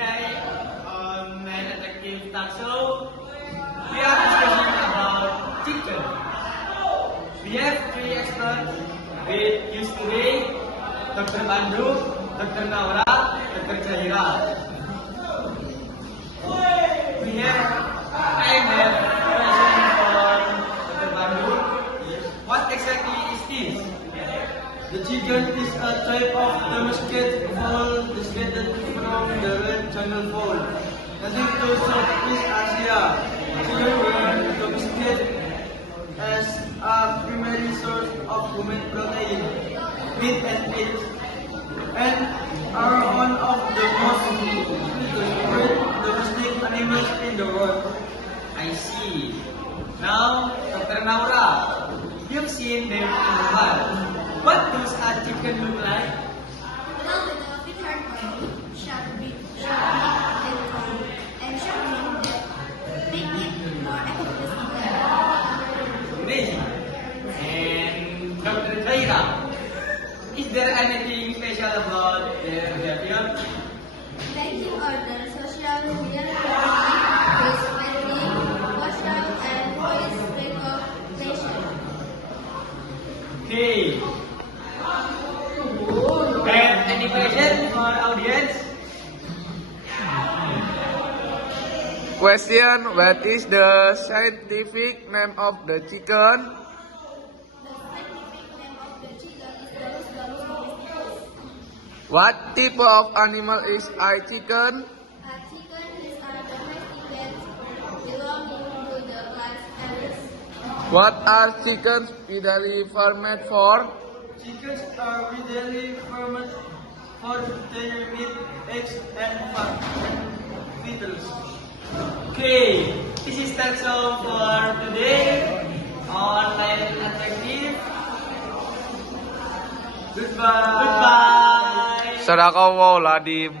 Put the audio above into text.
Today, an attractive talk show, we are discussing about chicken. We have three experts with us today, Dr. Bandung, Dr. Naura, Dr. Zahira. I have a question for Dr. Bandung. What exactly is this? The chicken is a type of domesticated fowl descended from the red jungle fowl. Native to Southeast Asia, chicken were domesticated as a primary source of human protein, meat and eggs, and are one of the most bred domestic animals in the world. I see. Now, Dr. Naura, you've seen them in the wild. What does a chicken look like? Well, with a big hard body, sharp beak, and tongue, and sharp wing that make it more effortlessly. Amazing. And Dr. Zahira, is there anything special about their behavior? Banking order, social hierarchy, face friendly, posture, and voice recognition. Okay. Have any question for audience? Question: what is the scientific name of the chicken? The scientific name of the chicken is Gallus domesticus. What type of animal is a chicken? A chicken is a domestic pet belonging to the class Aves. What are chickens ideally formed for? Chickens are ideally formed for their meat, eggs, and feathers. Okay. This is that's all for today. Online attractive. Goodbye. Goodbye. Sadakaw Ladim.